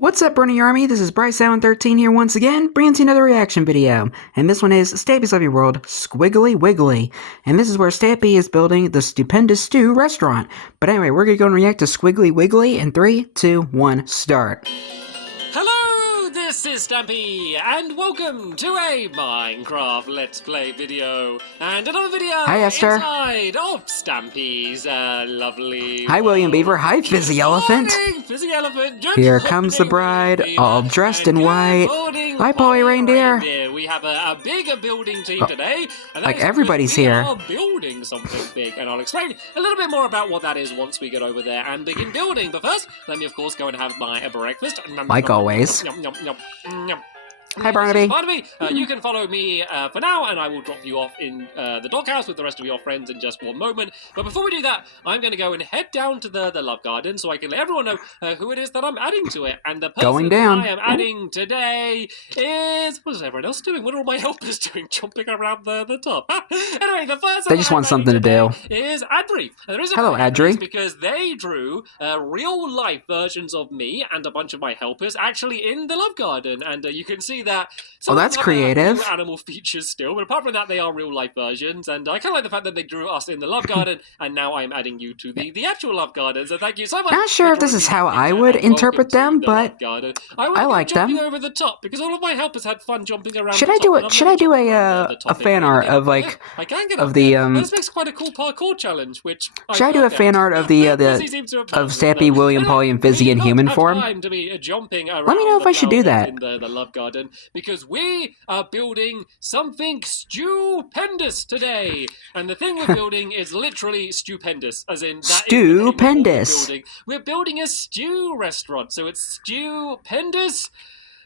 What's up, Bernie Army? This is BryceAllen13 here once again, bringing to you another reaction video. And this one is Stampy's Lovely World, Squiggly Wiggly. And this is where Stampy is building the Stupendous Stew restaurant. But anyway, we're gonna go and react to Squiggly Wiggly in 3, 2, 1, start. Hello, this is Stampy, and welcome to a Minecraft Let's Play video, and another video Hi, Esther. inside of Stampy's lovely Hi, William world. Beaver. Hi, Fizzy Elephant. Morning, Fizzy Elephant. Good Here comes the bride, morning, Beaver. all dressed in And good white. morning, Hi, Polly my Reindeer. We have a bigger building team today, and that like is because everybody's we here. are building something big, and I'll explain a little bit more about what that is once we get over there and begin building. But first, let me of course go and have my breakfast. Like always. Yum, yum, yum, yum. Hi, Barnaby. Barnaby, you can follow me for now, and I will drop you off in the doghouse with the rest of your friends in just one moment. But before we do that, I'm going to go and head down to the love garden so I can let everyone know who it is that I'm adding to it. And the person Going down. I am adding today is... What is everyone else doing? What are all my helpers doing? Jumping around the top. Anyway, the first They just want something to do. Is Adri. And the reason Hello, why Adri. is because they drew real-life versions of me and a bunch of my helpers actually in the love garden. And you can see that some that's of them have creative. new animal features still, but apart from that, they are real life versions. And I kind of like the fact that they drew us in the love garden, and now I'm adding you to the actual love garden. So thank you so much. Not sure if this is how I would interpret them, but I like jumping them. over the top because all of my helpers had fun jumping around. Should the I top, do and it? I'm Should not I do jumping around the a top fan art of I like can get of up the there. This makes quite a cool parkour challenge. Which Should I do a fan art of the of Stampy, William, Polly, and Fizzy in human form? Time to be jumping around. Let me know if I should do that. In the love garden, because we are building something stupendous today, and the thing we're building is literally stupendous, as in that Stupendous. We're building a stew restaurant, so it's stupendous.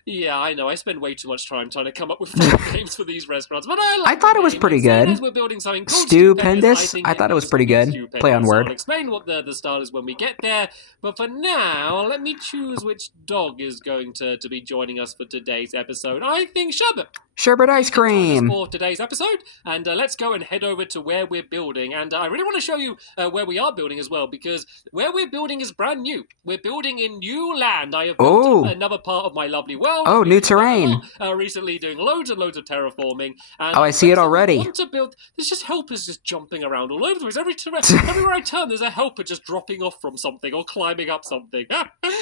Yeah, I know. I spend way too much time trying to come up with names for these restaurants, but I thought it was pretty good. We're building something called Stupendous. I thought it was pretty good. Play on word. I'll explain what the style is when we get there, but for now, let me choose which dog is going to be joining us for today's episode. I think Sherbet. Sherbet ice cream. For today's episode, and let's go and head over to where we're building. And I really want to show you where we are building as well, because where we're building is brand new. We're building in new land. I have built another part of my lovely world. Oh, new terrain. Recently doing loads and loads of terraforming. And I see it already. I want to build. There's just helpers just jumping around all over the place. Everywhere I turn, there's a helper just dropping off from something or climbing up something.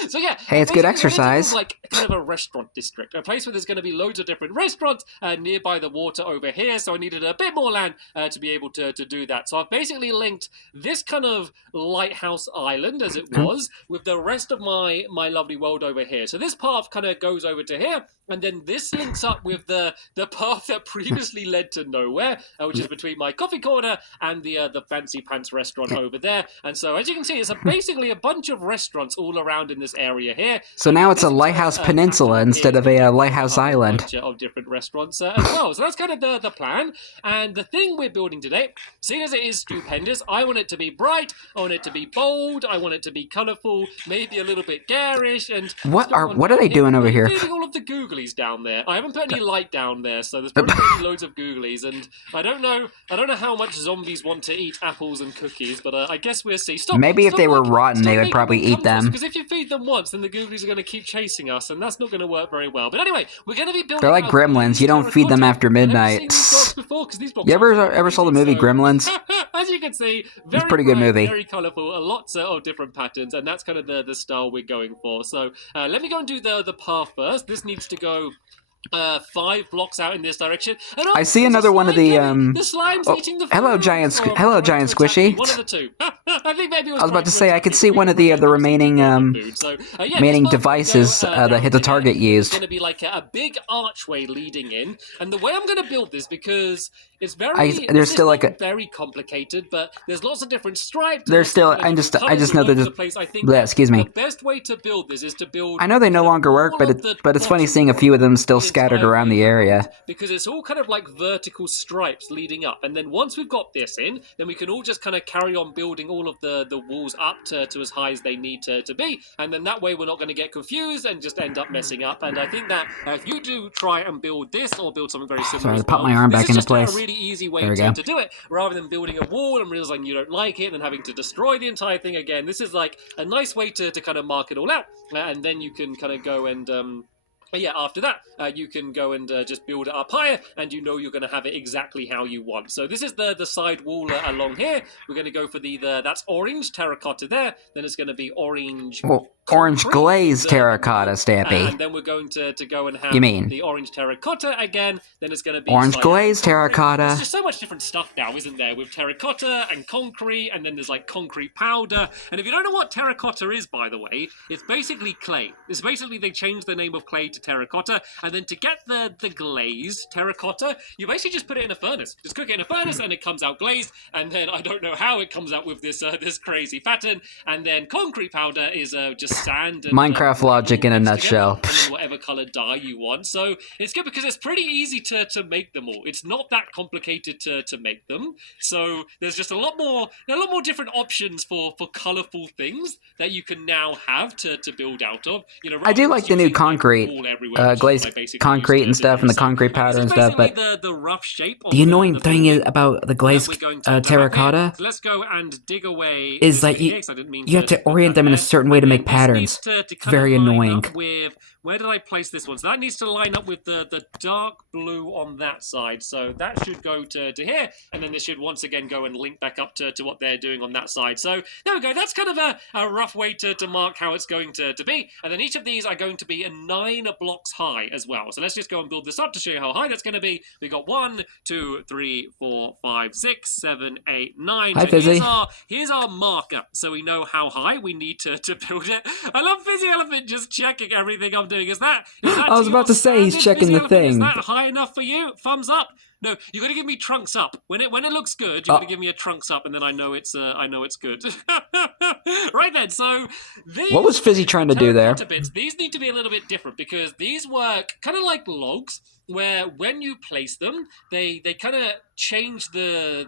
So yeah. Hey, it's good exercise. Like kind of a restaurant district, a place where there's going to be loads of different restaurants nearby the water over here. So I needed a bit more land to be able to do that. So I've basically linked this kind of lighthouse island, as it was, with the rest of my lovely world over here. So this path kind of goes over to here, and then this links up with the path that previously led to nowhere, which is between my coffee corner and the fancy pants restaurant over there. And so as you can see, it's basically a bunch of restaurants all around in this area here. So now it's a lighthouse peninsula instead of a lighthouse island. A bunch of different restaurants as well. So that's kind of the plan. And the thing we're building today, seeing as it is stupendous, I want it to be bright, I want it to be bold, I want it to be colourful, maybe a little bit garish. And what are they doing over here? All of the googlies down there. I haven't put any light down there, so there's probably going to be loads of googlies. And I don't know how much zombies want to eat apples and cookies, but I guess we'll see. Maybe if they were rotten, they would probably eat them. Because if you feed them once, then the googlies are going to keep chasing us, and that's not going to work very well. But anyway, we're going to be building. They're like gremlins. You don't feed them after midnight. You ever saw the movie Gremlins? As you can see, it's a pretty good movie. Very colourful, lots of different patterns, and that's kind of the style we're going for. So let me go and do the path first. This needs to go 5 blocks out in this direction. And I see another one of the slime's eating the hello giant squishy. One of the two. I think maybe it was I was about to say I could see one of the remaining remaining devices that hit the target used. It's going to be like a big archway leading in, and the way I'm going to build this, because it's very there's still like a very complicated, but there's lots of different stripes. There's still I just know that there's excuse me. The best way to build this is to build. I know they no longer work, but it's funny seeing a few of them still scattered around the area. Because it's all kind of like vertical stripes leading up, and then once we've got this in, then we can all just kind of carry on building all of the walls up to as high as they need to be, and then that way we're not going to get confused and just end up messing up. And I think that if you do try and build this or build something very similar, Sorry, to pop my arm back into place. Really really easy way There we go. to do it, rather than building a wall and realizing you don't like it and then having to destroy the entire thing again. This is like a nice way to kind of mark it all out, and then you can kind of go and yeah, after that, you can go and just build it up higher, and you know you're going to have it exactly how you want. So this is the side wall along here. We're going to go for that's orange terracotta there. Then it's going to be orange. Well, orange glazed terracotta, Stampy. And then we're going to go and have the orange terracotta again. Then it's going to be orange glazed terracotta. There's just so much different stuff now, isn't there? With terracotta and concrete, and then there's like concrete powder. And if you don't know what terracotta is, by the way, it's basically clay. It's basically they changed the name of clay to terracotta, and then to get the glazed terracotta, you basically just put it in a furnace. Just cook it in a furnace, and it comes out glazed. And then I don't know how it comes out with this this crazy pattern. And then concrete powder is just sand. And, Minecraft logic in a nutshell. And then whatever color dye you want. So it's good because it's pretty easy to make them all. It's not that complicated to make them. So there's just a lot more different options for colorful things that you can now have to build out of. You know, I do like the new concrete, glazed concrete and stuff, and the concrete powder and stuff. But the rough shape. The annoying thing is about the glazed terracotta so let's go and dig away. Is that you have to orient them in a certain way to make patterns. It's very annoying. Where did I place this one? So that needs to line up with the dark blue on that side. So that should go to here. And then this should once again go and link back up to what they're doing on that side. So there we go. That's kind of a rough way to mark how it's going to be. And then each of these are going to be 9 blocks high as well. So let's just go and build this up to show you how high that's going to be. We got 1, 2, 3, 4, 5, 6, 7, 8, 9. Hi, Fizzy. Here's our marker. So we know how high we need to build it. I love Fizzy Elephant just checking everything I'm doing. Is that I was about to say he's checking the thing. Is that high enough for you? Thumbs up. No, you got to give me trunks up. When it looks good, you got to give me a trunks up, and then I know it's good. Right then, so what was Fizzy trying to do there? Bits, these need to be a little bit different because these work kind of like logs, where when you place them, they kind of change the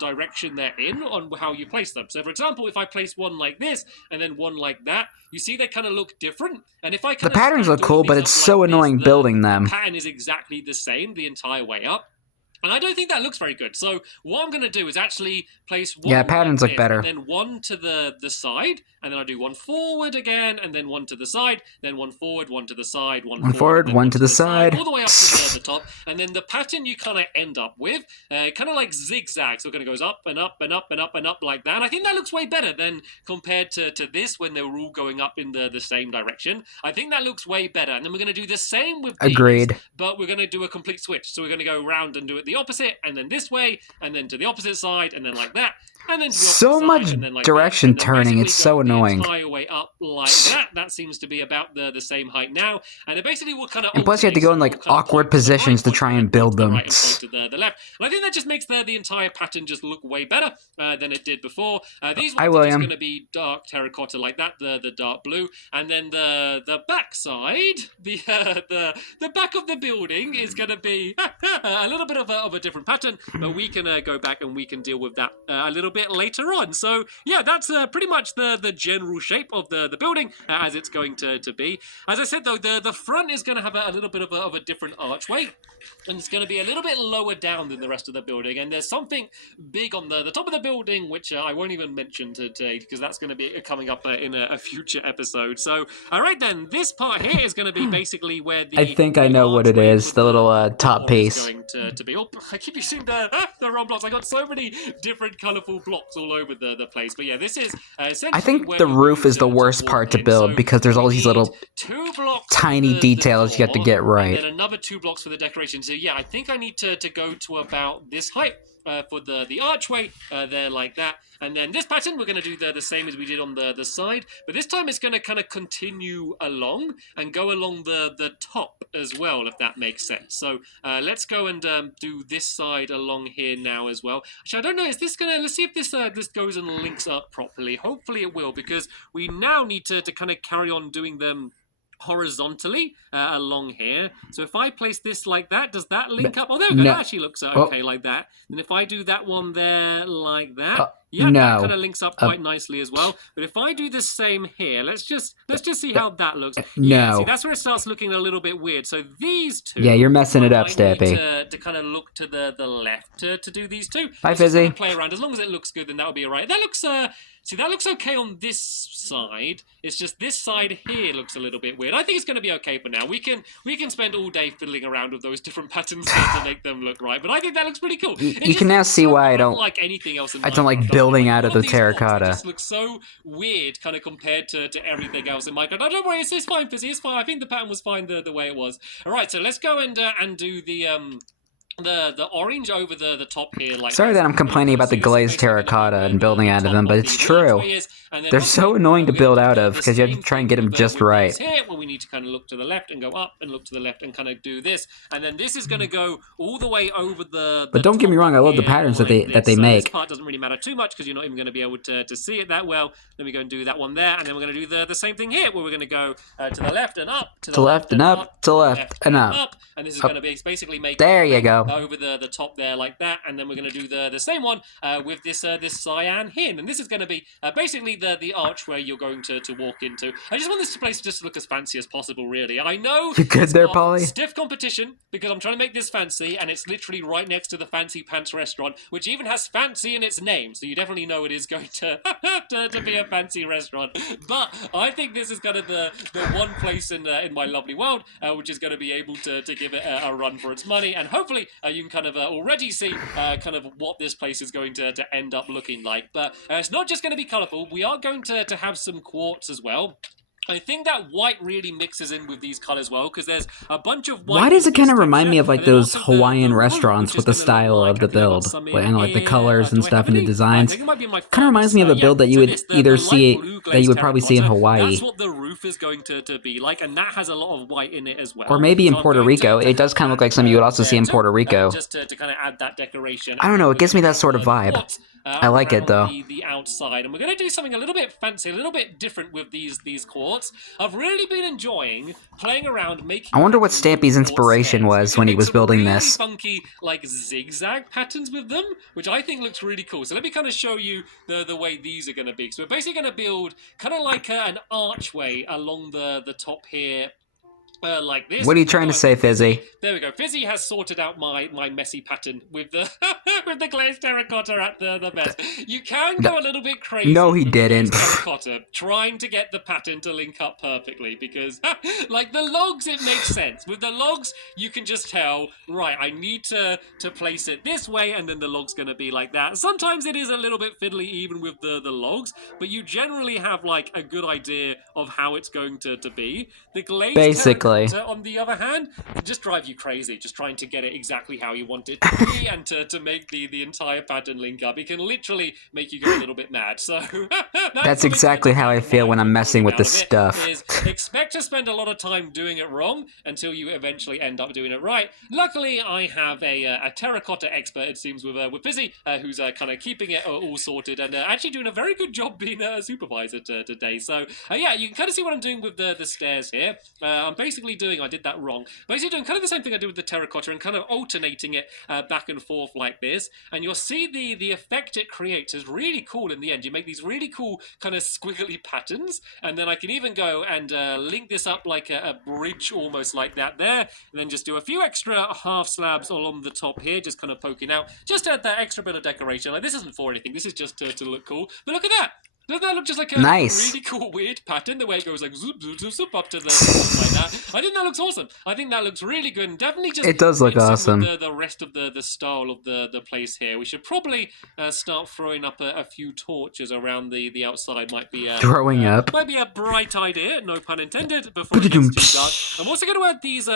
direction they're in on how you place them. So, for example, if I place one like this and then one like that, you see they kind of look different. And if I the patterns look cool, but it's so annoying building them. The pattern is exactly the same the entire way up. And I don't think that looks very good. So what I'm going to do is actually place one patterns look better. And then one to the side, and then I do one forward again, and then one to the side, then one forward, one to the side, one forward, one to the side, all the way up to the top. And then the pattern you kind of end up with, kind of like zigzags. So it kind of goes up and up and up and up and up like that. And I think that looks way better than compared to this when they were all going up in the same direction. I think that looks way better. And then we're going to do the same with these, agreed. But we're going to do a complete switch. So we're going to go around and do it the opposite, and then this way, and then to the opposite side, and then like that, and then to the so much side, and then like direction that. Turning. It's so annoying. The entire way up like that. That seems to be about the same height now, and it basically will kind of. And plus, you have to go in like awkward positions to try and build them. Right and to the left, and I think that just makes the entire pattern just look way better than it did before. These ones are just going to be dark terracotta like that, the dark blue, and then the back side, the back of the building is going to be a little bit of a different pattern, but we can go back and we can deal with that a little bit later on. So yeah, that's pretty much the general shape of the building as it's going to be. As I said though, the front is going to have a little bit of a different archway, and it's going to be a little bit lower down than the rest of the building, and there's something big on the top of the building which I won't even mention today because that's going to be coming up in a future episode. So alright then, this part here is going to be basically where the I think I know what it is, the little top piece. Going to be. Oh, I keep using the wrong blocks. I got so many different colourful blocks all over the place. But yeah, this is essentially I think the roof is the worst part to build because there's all these little tiny details you have to get right. And then another 2 blocks for the decoration. So yeah, I think I need to go to about this height for the archway there like that. And then this pattern, we're going to do the same as we did on the side. But this time it's going to kind of continue along and go along the top as well, if that makes sense. So let's go and do this side along here now as well. Actually, I don't know, is this going to... Let's see if this goes and links up properly. Hopefully it will, because we now need to kind of carry on doing them horizontally along here. So if I place this like that, does that link up? Oh, there we go. No. That actually looks okay like that. And if I do that one there like that, yeah, no. that kind of links up quite nicely as well. But if I do the same here, let's just see how that looks. Yeah, see, that's where it starts looking a little bit weird. So these two. Yeah, you're messing it up, Stampy. To kind of look to the left to do these two. Bye, Fizzy. Play around. As long as it looks good, then that'll be alright. That looks see, that looks okay on this side. It's just this side here looks a little bit weird. I think it's going to be okay for now. We can spend all day fiddling around with those different patterns to make them look right. But I think that looks pretty cool. You can now see why I don't like anything else. I don't like building out of the terracotta. It just looks so weird, kind of compared to everything else in Minecraft. Don't worry, it's fine, Fizzy. It's fine. I think the pattern was fine the way it was. All right, so let's go and do the orange over the top here. Like sorry that I'm complaining about the glazed terracotta and building out of them, but it's true. They're so annoying to build out of because you have to try and get them just right. Here, well, we need to kind of look to the left and go up and look to the left and kind of do this, and then this is going to go all the way over the. But don't get me wrong, I love the patterns that they make. This part doesn't really matter too much because you're not even going to be able to see it that well. Then we go and do that one there, and then we're going to do the same thing here, where we're going to go to the left and up, to the left and up, to the left and up, and this is going to be basically making there you go over the top there like that, and then we're going to do the same one with this cyan hin, and this is going to be basically the archway you're going to walk into. I just want this place just to look as fancy as possible, really. I know you good there, Polly? Stiff competition because I'm trying to make this fancy, and it's literally right next to the Fancy Pants restaurant, which even has fancy in its name, so you definitely know it is going to be a fancy restaurant. But I think this is kind of the one place in my lovely world which is going to be able to give it a run for its money, and hopefully you can kind of already see kind of what this place is going to end up looking like. But it's not just going to be colourful. We are going to have some quartz as well. I think that white really mixes in with these colours well, because there's a bunch of white. Why does it kind of remind me of like those Hawaiian restaurants with the style of the build and like the colors and stuff and the designs? Kind of reminds me of a build that you would either see that you would probably see in Hawaii. That's what the roof is going to be like, and that has a lot of white in it as well. Or maybe in Puerto Rico. It does kind of look like something you would also see in Puerto Rico. Just to kind of add that decoration. I don't know. It gives me that sort of vibe. I like it though. The outside, and we're going to do something a little bit fancy, a little bit different with these quartz. I've really been enjoying playing around making. I wonder what Stampy's inspiration was when he was building this. Funky like zigzag patterns with them, which I think looks really cool. So let me kind of show you the way these are going to be. So we're basically going to build kind of like an archway along the top here. Like this. What are you trying to say, Fizzy? There we go. Fizzy has sorted out my messy pattern with the with the glazed terracotta at the best. You can go a little bit crazy. No, he didn't. Terracotta, trying to get the pattern to link up perfectly, because like the logs, it makes sense. With the logs, you can just tell, right, I need to place it this way, and then the log's going to be like that. Sometimes it is a little bit fiddly even with the logs, but you generally have like a good idea of how it's going to be. The glazed basically. On the other hand, can just drive you crazy, just trying to get it exactly how you want it to be and to make the entire pattern link up. It can literally make you go a little bit mad. So that's exactly how I feel when I'm messing with this stuff. Expect to spend a lot of time doing it wrong until you eventually end up doing it right. Luckily, I have a terracotta expert, it seems, with Fizzy, who's kind of keeping it all sorted and actually doing a very good job being a supervisor today. So yeah, you can kind of see what I'm doing with the stairs here. I'm basically doing, I did that wrong, basically doing kind of the same thing I did with the terracotta and kind of alternating it back and forth like this, and you'll see the effect it creates is really cool in the end. You make these really cool kind of squiggly patterns, and then I can even go and link this up like a bridge almost like that there, and then just do a few extra half slabs along the top here, just kind of poking out, just to add that extra bit of decoration. Like, this isn't for anything, this is just to look cool, but look at that. Doesn't that look just like a really cool, weird pattern? The way it goes like zoop, zoop, zoop, zoop up to the like that. I think that looks awesome. I think that looks really good, and definitely just it does look awesome. The rest of the style of the place here. We should probably start throwing up a few torches around the outside. Might be throwing up. Might be a bright idea. No pun intended. Before it gets too dark. I'm also going to add these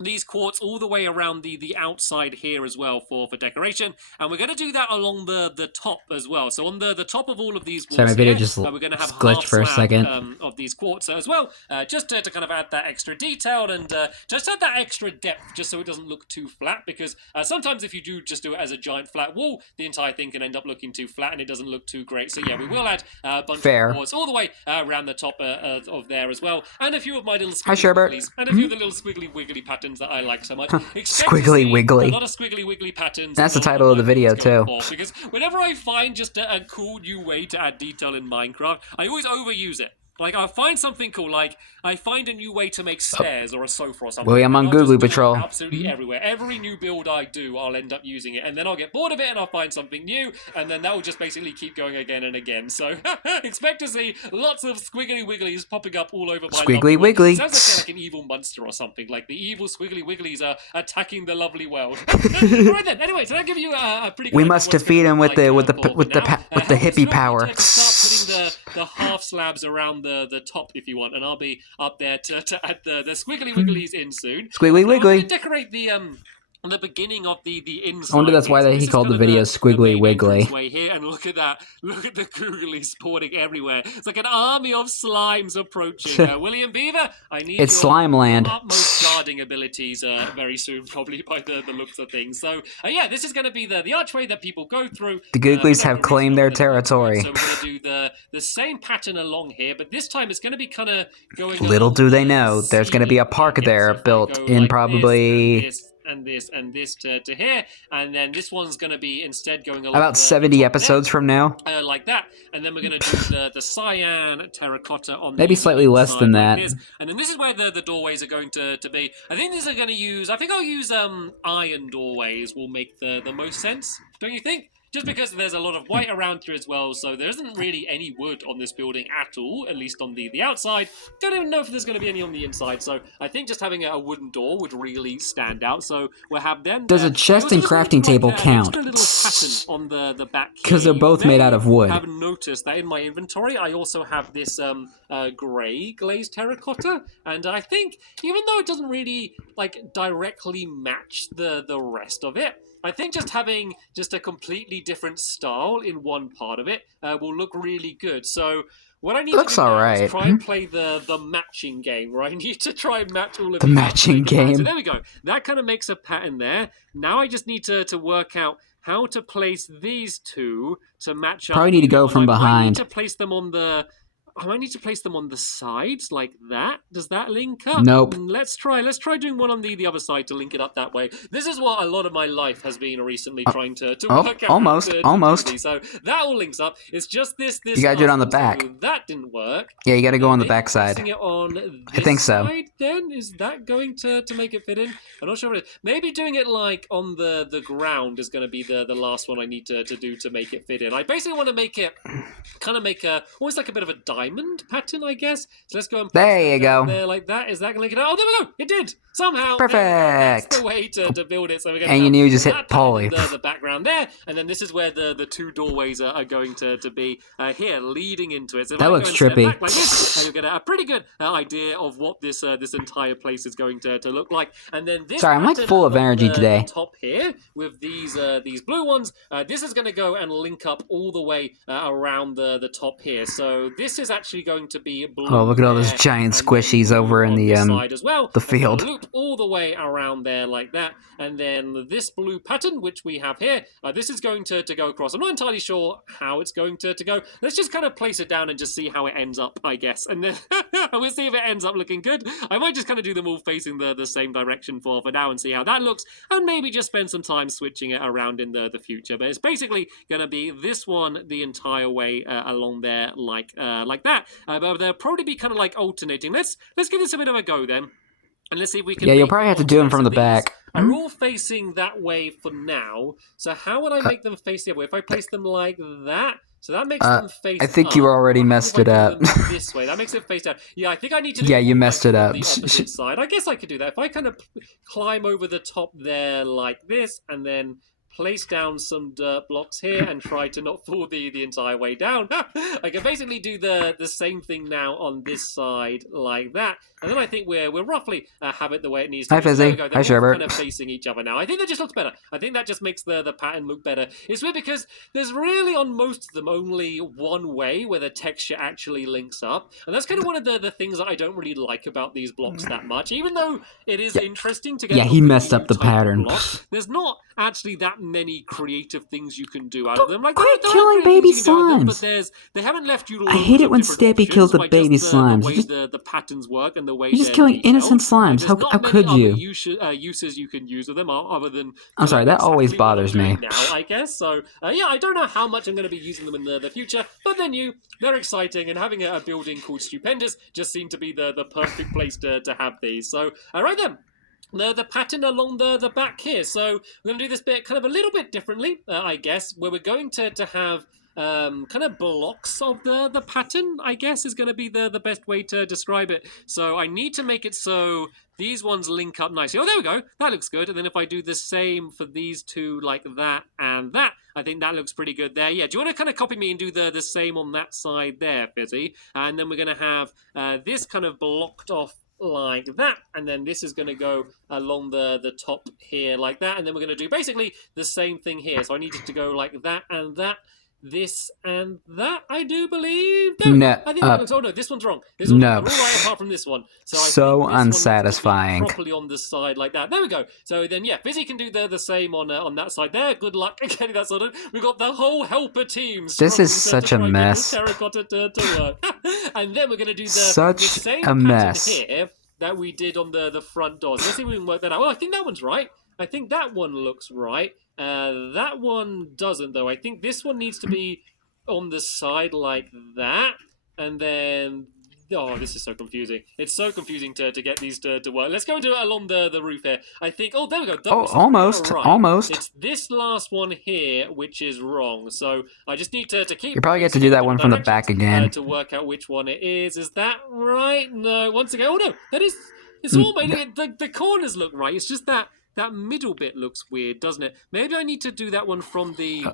these quartz all the way around the outside here as well for decoration, and we're going to do that along the top as well. So on the top of all of these walls, Sorry, my video here, just we're going to have glitched half for a slab second. of these quartz as well, just to kind of add that extra detail and just add that extra depth, just so it doesn't look too flat. Because sometimes if you do just do it as a giant flat wall, the entire thing can end up looking too flat and it doesn't look too great. So yeah, we will add a bunch of quartz all the way around the top of there as well, and a few of my little squiggly and a few of the little squiggly wiggly patterns that I like so much. Squiggly Wiggly. A lot of squiggly wiggly patterns. That's the title of the video too. Because whenever I find just a cool new way to add detail in Minecraft, I always overuse it. Like, I'll find something cool, like, I find a new way to make stairs or a sofa or something. William on Googly Patrol. Absolutely everywhere. Every new build I do, I'll end up using it. And then I'll get bored of it and I'll find something new. And then that will just basically keep going again and again. So, expect to see lots of squiggly wigglies popping up all over my Squiggly Wiggly. Sounds like they're like an evil monster or something. Like the evil squiggly wigglies are attacking the lovely world. Alright then, anyway, so that give you a pretty good We must defeat him with the hippie power. Start putting the half slabs around the top if you want, and I'll be up there to add the squiggly wigglies in soon. Squiggly Wiggly. Decorate the beginning of the inside. I wonder that's why he called the video Squiggly Wiggly. Here, and look at that. Look at the googly spawning everywhere. It's like an army of slimes approaching. William Beaver, I need it's your slime land. Utmost guarding abilities very soon, probably by the looks of things. So yeah, this is going to be the archway that people go through. The googlies have claimed their territory. So we're going to do the same pattern along here, but this time it's going to be kind of going. Little do they know, there's going to be a park there built in probably. And this to here, and then this one's going to be instead going along about 70 episodes from now, like that, and then we're going to do the cyan terracotta on maybe slightly less than that, and then this is where the doorways are going to be. I think these are going to use. I think I'll use iron doorways. Will make the most sense, don't you think? Just because there's a lot of white around here as well, so there isn't really any wood on this building at all, at least on the outside. Don't even know if there's going to be any on the inside, so I think just having a wooden door would really stand out. So we'll have them. Does a chest and crafting table count? An extra little pattern on the back here. Because they're both made out of wood. I've noticed that in my inventory, I also have this grey glazed terracotta, and I think even though it doesn't really like directly match the rest of it, I think just having just a completely different style in one part of it will look really good. So what I need to do now is try and play the matching game, where I need to try and match all of the matching game. So there we go. That kind of makes a pattern there. Now I just need to work out how to place these two to match up. Probably need to go from behind. I need to place them on the... I might need to place them on the sides like that. Does that link up? Nope. Let's try doing one on the other side to link it up that way. This is what a lot of my life has been recently trying to work out. Almost. So that all links up. It's just this. You gotta do it on the back. That didn't work. Yeah, you gotta go on the back side. It on this I think so. Side, then is that going to make it fit in? I'm not sure. Maybe doing it like on the ground is going to be the last one I need to do to make it fit in. I basically want to make it make almost like a bit of a diamond pattern, I guess. So let's go and there you go. There like that. Is that going to link it out? Oh, there we go. It did somehow. Perfect. That's the way to build it. So we're going and you knew you just hit poly. The background there, and then this is where the two doorways are going to be here, leading into it. So that looks trippy. Like this, you'll get a pretty good idea of what this entire place is going to look like. And then this. Sorry, I'm like full of energy today. Top here with these blue ones. This is going to go and link up all the way around the top here. So this is actually going to be blue. Oh, look at all those giant squishies over in the side as well. The field. Loop all the way around there like that, and then this blue pattern which we have here, this is going to go across. I'm not entirely sure how it's going to go. Let's just kind of place it down and just see how it ends up, I guess, and then we'll see if it ends up looking good. I might just kind of do them all facing the same direction for now and see how that looks, and maybe just spend some time switching it around in the future. But it's basically going to be this one the entire way along there like that. But they'll probably be kind of like alternating. Let's give this a bit of a go then. And let's see if we can. Yeah, you'll probably have to do them from the back. Are all facing that way for now. So how would I make them face the other way? If I place them like that, so that makes them face. I think you already messed it up. This way, that makes it face down. Yeah, I think I need to. Yeah, you messed it up. The opposite side. I guess I could do that if I kind of climb over the top there like this, and then place down some dirt blocks here and try to not fall the entire way down. I can basically do the same thing now on this side like that. And then I think we're roughly have it the way it needs to Hi, be. So there we Fizzy. go. Hi, They're all Sherbert. kind of facing each other now. I think that just looks better. I think that just makes the pattern look better. It's weird because there's really on most of them only one way where the texture actually links up. And that's kind of one of the things that I don't really like about these blocks that much. Even though it is interesting to get Yeah, a he messed new up the type of pattern. block, there's not actually that many creative things you can do out of them. Like, Quit there are killing creative baby things you can do out of them, but slimes. they haven't left you I hate it when Stampy kills the baby slimes. The way the patterns work and the way You're just they're killing innocent detailed. slimes. There's How not many could other you? uses you can use of them other than I'm sorry, that exactly always what I'm bothers me. doing now, I guess. So yeah, I don't know how much I'm going to be using them in the future, but they're exciting, and having a building called Stupendous just seemed to be the perfect place to have these. So right then. The pattern along the back here. So we're going to do this bit kind of a little bit differently, I guess, where we're going to have kind of blocks of the pattern, I guess, is going to be the best way to describe it. So I need to make it so these ones link up nicely. Oh, there we go. That looks good. And then if I do the same for these two like that and that, I think that looks pretty good there. Yeah, do you want to kind of copy me and do the same on that side there, Fizzy? And then we're going to have this kind of blocked off like that, and then this is going to go along the top here like that, and then we're going to do basically the same thing here. So I need it to go like that and that, this and that, I do believe. No, I think that looks. Oh no, this one's wrong. This one's all right apart from this one. So I think this unsatisfying. one needs to be properly on the side like that. There we go. So then, yeah, Fizzy can do the same on that side there. Good luck getting that sorted. We've got the whole helper team. This is such a mess. Terracotta to work. And then we're going to do the same pattern here that we did on the front doors. Let's see if we can work that out. Well, I think that one's right. I think that one looks right. That one doesn't, though. I think this one needs to be on the side like that. And then... Oh, this is so confusing. It's so confusing to get these to work. Let's go and do it along the roof here. I think... Oh, there we go. Almost. Right. Almost. It's this last one here which is wrong. So I just need to keep... You probably get to do that one from the back again. To work out which one it is. Is that right? No. Once again... Oh, no. That is... It's all made it... The corners look right. It's just that middle bit looks weird, doesn't it? Maybe I need to do that one from the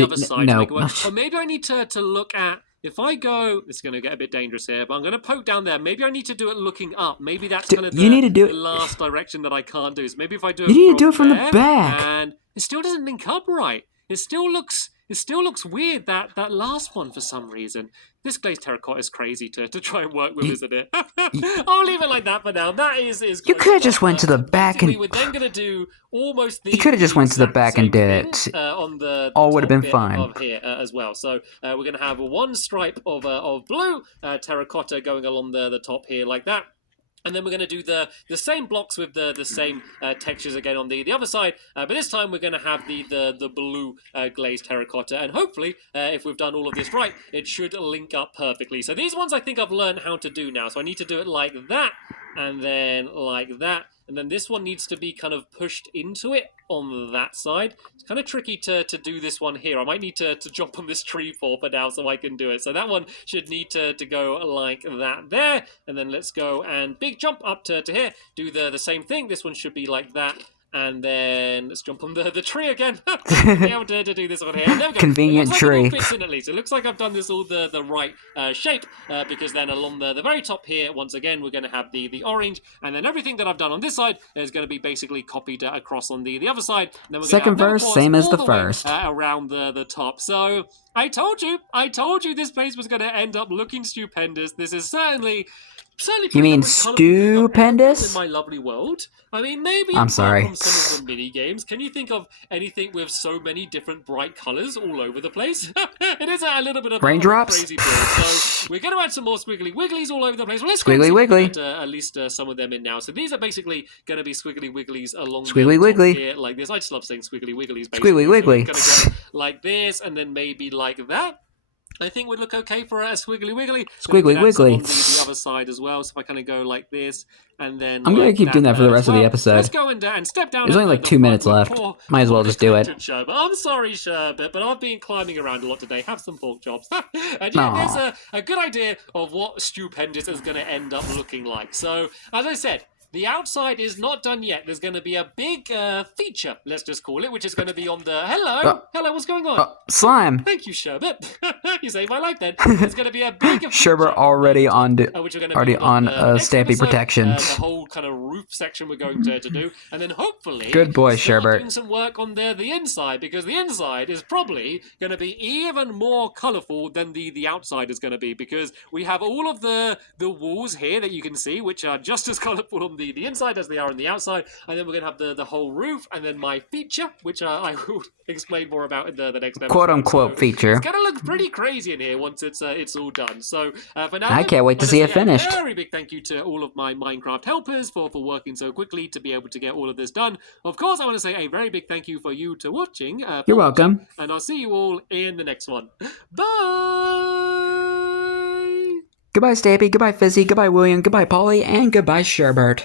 other side to make it work. Or maybe I need to look at... If I go... It's going to get a bit dangerous here, but I'm going to poke down there. Maybe I need to do it looking up. Maybe that's kind of the last direction that I can't do. So maybe if I do it You need to do it from the back. And it still doesn't link up right. It still looks weird, that last one, for some reason. This glazed terracotta is crazy to try and work with, isn't it? I'll leave it like that for now. That is you could have just went to the back and... We're then going to do almost the... You could have just went to the back and did it. On the all would have been fine. Of here as well. So we're going to have one stripe of blue terracotta going along the top here like that. And then we're going to do the same blocks with the same textures again on the other side. But this time we're going to have the blue glazed terracotta. And hopefully, if we've done all of this right, it should link up perfectly. So these ones I think I've learned how to do now. So I need to do it like that, and then like that. And then this one needs to be kind of pushed into it on that side. It's kind of tricky to do this one here. I might need to jump on this tree for now so I can do it. So that one should need to go like that there. And then let's go and big jump up to here. Do the same thing. This one should be like that. And then let's jump on the tree again. Be able to do this one here. There we go. Convenient tree. It fits in at least. It looks like I've done this all the right shape because then along the very top here, once again, we're going to have the orange, and then everything that I've done on this side is going to be basically copied across on the other side. And then we're Second verse, same as the first. first. Around the top. So I told you this place was going to end up looking stupendous. This is certainly you mean stupendous? In my lovely world. I mean, maybe I'm sorry. From some of the mini games, can you think of anything with so many different bright colors all over the place? It is a little bit of raindrops. A crazy build. So we're going to add some more squiggly wigglies all over the place. Well, let's Squiggly Wiggly. At least some of them in now. So these are basically going to be squiggly wigglies along Squiggly the Wiggly. Here, like this. I just love saying squiggly wigglies. Basically. Squiggly Wiggly. So going to go like this, and then maybe like that. I think would look okay for a squiggly wiggly. Squiggly wiggly. On the other side as well. So if I kind of go like this, and then I'm gonna keep doing that for the rest of the episode. Let's go and step down. There's only like 2 minutes left. Might as well just do it. Sherbet. I'm sorry, Sherbet, but I've been climbing around a lot today. Have some pork chops. And yeah, there's a good idea of what Stupendous is going to end up looking like. So as I said, the outside is not done yet. There's going to be a big feature, let's just call it, which is going to be on the... Hello, what's going on? Slime. Thank you, Sherbet. You saved my life then. There's going to be a big Sherbet already on Stampy Stampy protection. The whole kind of roof section we're going to do. And then hopefully... Good boy, start Sherbet. doing some work on the inside, because the inside is probably going to be even more colourful than the outside is going to be, because we have all of the walls here that you can see, which are just as colourful on the inside as they are on the outside, and then we're going to have the whole roof, and then my feature, which I will explain more about in the next episode. Quote-unquote feature. It's going to look pretty crazy in here once it's all done. So for now, I can't wait to see it finished. A very big thank you to all of my Minecraft helpers for working so quickly to be able to get all of this done. Of course, I want to say a very big thank you for you to watching. You're welcome. And I'll see you all in the next one. Bye! Goodbye, Stampy. Goodbye, Fizzy. Goodbye, William. Goodbye, Polly. And goodbye, Sherbert.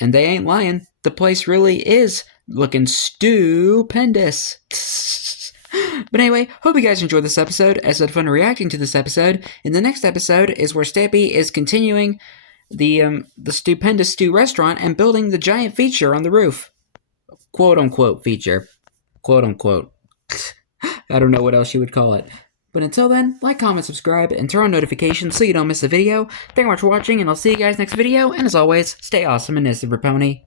And they ain't lying. The place really is looking stupendous. But anyway, hope you guys enjoyed this episode. I had fun reacting to this episode. In the next episode is where Stampy is continuing the Stupendous Stew restaurant and building the giant feature on the roof. Quote-unquote feature. Quote-unquote. I don't know what else you would call it. But until then, like, comment, subscribe, and turn on notifications so you don't miss a video. Thank you much for watching, and I'll see you guys next video. And as always, stay awesome and nice, Pony.